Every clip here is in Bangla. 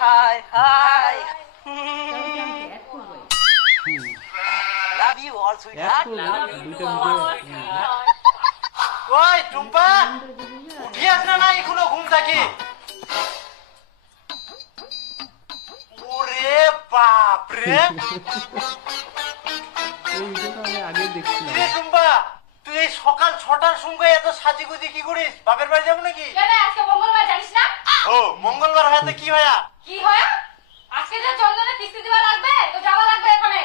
High hi love you all sweetheart. ওই টুম্পা উঠিয়াস না না এখনো ঘুম থাকি? ওরে বাপ রে টুম্পা, তুই এই সকাল 6টার সময় এত সাজিগুজি কি করিস? বাপের বাড়ি যাবো নাকি? আজকে মঙ্গলবার জানিস না? ও মঙ্গলবার হয়তো কি ভাইয়া? কি হয় আজকে যে চন্দনের কিস্তি দিবা লাগবে তো যাওয়া লাগবে এখানে।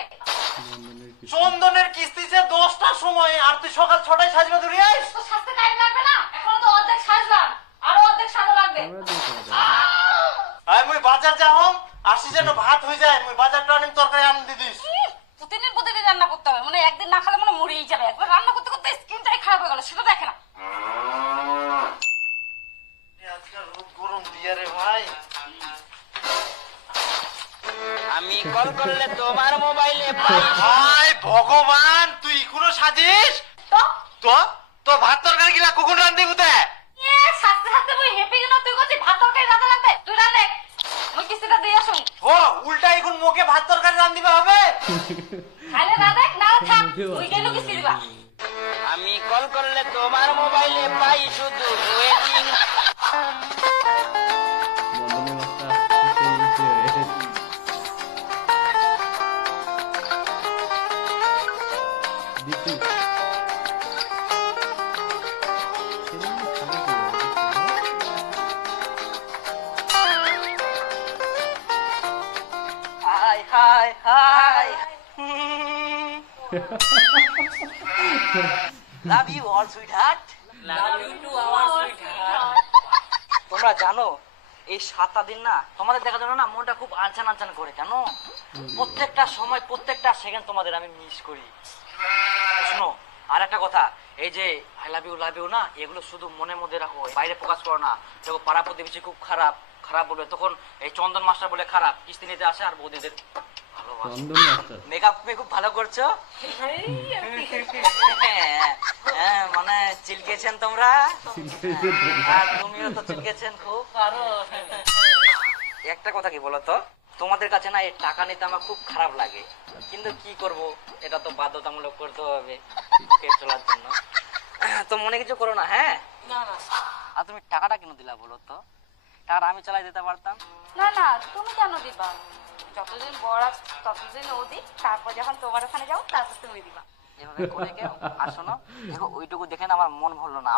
চন্দনের কিস্তি যে 10টার সময়, আর তুই সকাল 6টায় সাজবা ধরে আইস? তো সাজতে টাইম লাগবে না? এখনো তো অর্ধেক সাজলাম, আরো অর্ধেক সাজা লাগবে। আয় মুই বাজার যাহম, আসি যেন ভাত হয়ে যায়। মুই বাজারটা আনিম, তরকারি আনি দিদিস। প্রতিদিন রান্না করতে হবে, মানে একদিন না খেলে মানে মরেই যাবে। একবার রান্না করতে করতে স্কিনটাই খারাপ হয়ে গেল, সেটা দেখে না। আজকাল রোদ গরম দিয়া রে ভাই। আমি কল করলে তোমার মোবাইলে হায় ভগবান, তুই এখনো সাজিস? তো তো ভাত তরকারি গিলা কখন রান্ধি বুতে? সাজতে সাজতে মুই হেপি গেল, তুই কইছিস ভাত তরকারি রান্না লাগবে, তুই রান্ধে। মুই কিস্তিটা দিয়ে আসুন। ও উল্টা এখন মোকে ভাত তরকারি রান্ধিবা হবে? খাইলে রান্ধে, না থাক মুই কেন কিস্তি দিবা। আমি কল করলে তোমার মোবাইলে পাই শুধু waiting. Hi hi hi love you all sweetheart. তোমরা জানো এই 7টা দিন না তোমাদের দেখার জন্য না মনটা খুব আনচান আনচান করে, জানো? প্রত্যেকটা সময় প্রত্যেকটা সেকেন্ড তোমাদের আমি মিস করি। শোনো আর একটা কথা, এই যে আই লাভ ইউ না, এগুলো শুধু মনের মধ্যে রাখো, বাইরে প্রকাশ করো না। দেখো পাড়া প্রতিবেশী খুব খারাপ খারাপ বলবে, তখন এই চন্দন মাস্টার বলে খারাপ, কিস্তি নিতে আসে আর বৌদিদের মেকআপ তুমি খুব ভালো করছো। হ্যাঁ মানে চিলকেছেন তোমরা, আর তুমিও তো চিলকেছেন খুব। একটা কথা কি বলতো, তোমাদের কাছে না এই টাকা নিতে আমার খুব খারাপ লাগে, কিন্তু কি করব, এটা তো বাধ্যতামূলক করতে হবে পেট চলার জন্য। তো মনে কিছু করো না। হ্যাঁ আর তুমি টাকাটা কেন দিলা বলো তো? টাকাটা আমি চালাই দিতে পারতাম। না না তুমি কেন দিবা? যতদিন বড় ততদিন ও দিক, তারপর যখন তোমার ওখানে যাও তারপর তুমি দিবা। এভাবে করে কেউ আর শোনো, দেখো ওইটুকু দেখে না আমার মন ভরলো না।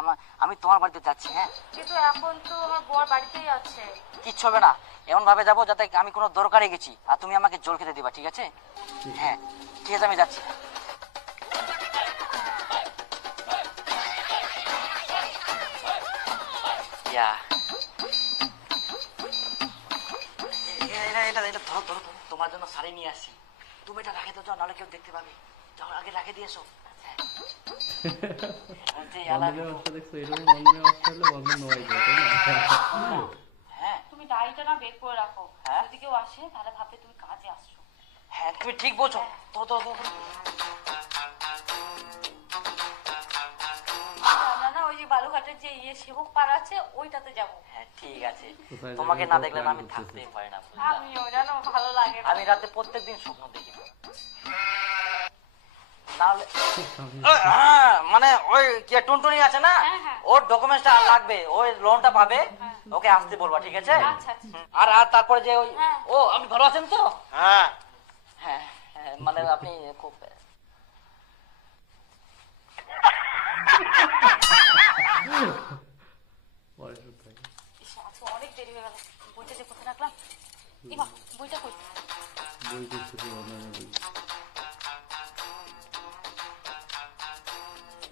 আমি তোমার বাড়িতে যাচ্ছি। হ্যাঁ কিন্তু এখন তো আমার বর বাড়িতেই আছে। কিচ্ছু হবে না, এমন ভাবে যাবো যাতে আমি কোনো দরকারে গেছি আর তুমি আমাকে জল খেতে দিবা, ঠিক আছে? হ্যাঁ ঠিক আছে, আমি যাচ্ছি। ধরো তোমার জন্য শাড়ি নিয়ে আসি, তুমি এটা রাখে তো যাও, নাহলে কেউ দেখতে পাবে। যাও আগে রাখে দিয়ে এসো। হ্যাঁ তুমি ডায়েরিটা না বের করে রাখো, যদি কেউ আসে তাহলে ভাববে তুমি কাজে আসছো। হ্যাঁ তুমি ঠিক বলছো। তো না ওই যে বালুঘাটের যে সেবক পাড়া আছে ওইটাতে যাবো। হ্যাঁ ঠিক আছে, তোমাকে না দেখলে না আমি থাকতেই পারি না। আমিও জানো ভালো লাগে, আমি রাতে প্রত্যেকদিন স্বপ্ন দেখি, মানে ওই টুনটুনি আছে না, ওর ডকুমেন্টসটা লাগবে, ওই লোনটা পাবে, ওকে আসতে বলবা, ঠিক আছে? আর তারপরে যে ওই ও আপনি ভালো আছেন তো? হ্যাঁ হ্যাঁ মানে আপনি খুব অনেক দেরি হয়ে গেল। বইটা যে কোথায় রাখলাম, বইটা কই?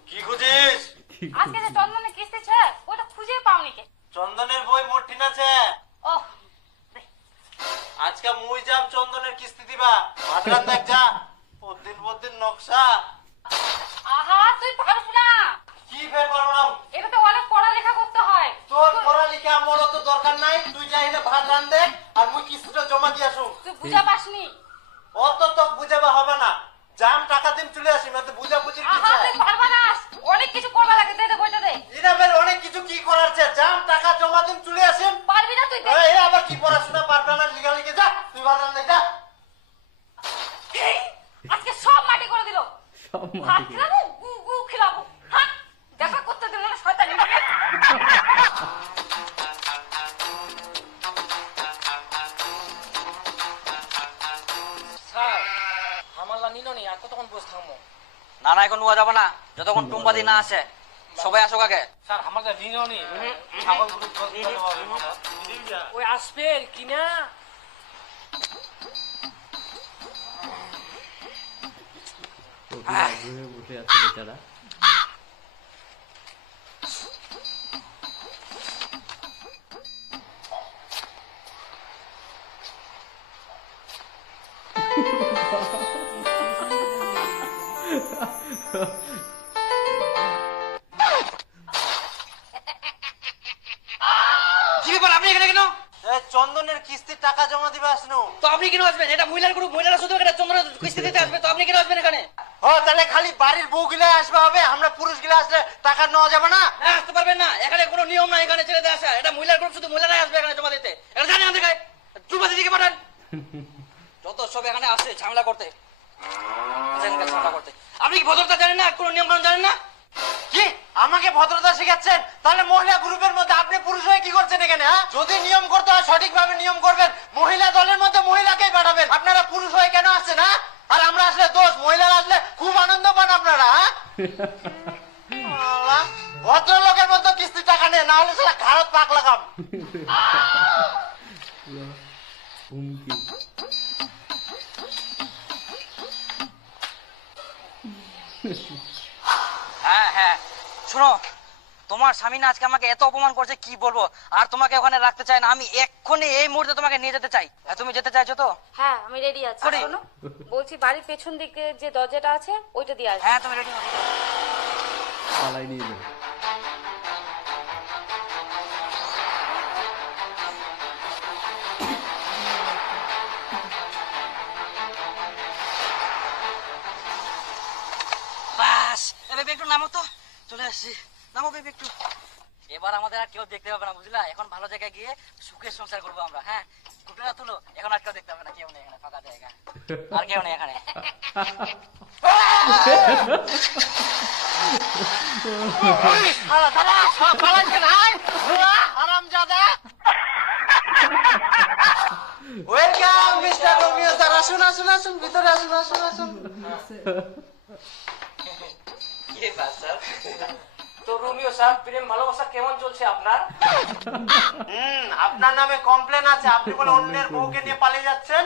কি খুঁজিস? আজকে যে চন্দনের কিস্তি ছে ওটা খুঁজে পাওনি কে? চন্দনের বই মোর ঠিক আছে। ওহ আজকে মুই যাম চন্দনের কিস্তি দিবা, ভাতরান দেখ যা। পরদিন নকশা। আহা তুই পারবো না। কি ফের পারবো না? এটাতে অনেক পড়ালেখা করতে হয়। তোর পড়ালেখা আমার তো দরকার নাই, তুই যাই না ভাত রান দেখ আর মুই কিস্তিটা জমা দিয়ে আসুন। তুই বুঝা পাসনি? অত তো বুঝাবা হবে না, জাম টাকা দিন চলে আসি, না তো বুঝা বুঝির আহা তুই পারবা না, অনেক কিছু করবা লাগে। দে বইটা দে। এটা বের অনেক কিছু কি করার আছে, জাম টাকা জমা দিন চলে আসেন। পারবি না তুই? এই আবার কি পড়াশোনা পারবে না? বাজার দেখা আজকে সব মাটি করে দিল। সব ভাত মাটি খেলাবো, গু গু খেলাবো। হ্যাঁ, দেখা করতে দিল না শয়তানি। স্যার হামাল্লা নিল নি আর কতক্ষণ বসে থাকবো? না না এখন নেওয়া যাবে না, যতক্ষণ টুম্পাদি না আসে। সবাই আসো আগে। স্যার হামাল্লা নিল নি ছাগল গরু ওই আসবে কিনা? আগ্রহে বসে আছে বেচারা। কি ব্যাপার, আপনি এখানে কেন? চন্দনের কিস্তির টাকা জমা দিবে আসনু। তো আপনি কেন আসবেন? এটা মহিলার গ্রুপ, মহিলারা শুধু এখানে চন্দ্রের কিস্তি দিতে আসবে, তো আপনি কেন আসবেন এখানে? ও তাহলে খালি বাড়ির বউ গিলা আসবে হবে, আমরা পুরুষ গিলা আসলে টাকা নেওয়া যাবে না? হ্যাঁ, আসতে পারবেন না, এখানে কোনো নিয়ম নাই এখানে ছেড়ে দিয়ে আসা। এটা মহিলার গ্রুপ, শুধু মহিলারাই আসবে এখানে জমা দিতে। এটা জানি আমাদের গায়ে টুম্পাদি দিকে পাঠান। যত সব এখানে আসে ঝামেলা করতে, ঝামেলা করতে। আপনি কি ভদ্রতা জানেন না, কোনো নিয়ম কানুন জানেন না? কি আমাকে ভদ্রতা শেখাচ্ছেন? তাহলে মহিলা গ্রুপের মধ্যে আপনি পুরুষ হয়ে কি করছেন এখানে? হ্যাঁ, যদি নিয়ম করতে হয় সঠিকভাবে নিয়ম করবেন, মহিলা দলের মধ্যে মহিলাকেই পাঠাবেন। আপনারা পুরুষ হয়ে কেন আসছেন? হ্যাঁ, আর আমরা আসলে দোষ, মহিলারা আসলে খুব আনন্দ পান আপনারা। হ্যাঁ, আল্লাহ, ভদ্রলোকের মধ্যে কিস্তির টাকা নেই, না হলে সেটা ঘাড়ত পাক লাগাম। হুমকি। হ্যাঁ হ্যাঁ, শোনো, তোমার স্বামী না আজকে আমাকে এত অপমান করছে কি বলবো। আর তোমাকে ওখানে রাখতে চাই না, আমি এক্ষুনি এই মুহূর্তে তোমাকে নিয়ে যেতে চাই। হ্যাঁ, তুমি যেতে চাইছো তো? হ্যাঁ, আমি রেডি আছি। করি। শোনো, বলছি বাড়ির পেছন দিকে যে দরজাটা আছে ওইটা দিয়ে আসবে। হ্যাঁ, তুমি রেডি হও। পালাই নিয়ে যাবে। বাস, বেবি একটু নামো তো, চলে আসছি। নামো বেবি একটু। এবার আমাদের আর কেউ দেখতে পাবে না, বুঝলা? এখন ভালো জায়গায় গিয়ে সুখের সংসার করবো আমরা। হ্যাঁ, কুটুরা তুলো, এখন আর কেউ দেখতে পাবে না। কেউ নেই এখানে, ফাঁকা জায়গা, আর কেউ নেই এখানে। ওয়েলকাম মিস্টার রোমিও স্যার, আসুন আসুন আসুন, ভিতরে আসুন আসুন আসুন। তো রোমিও স্যার, প্রেম ভালোবাসা কেমন চলছে আপনার? আপনার নামে কমপ্লেন আছে, আপনি বলে অন্যের বউকে নিয়ে পালিয়ে যাচ্ছেন।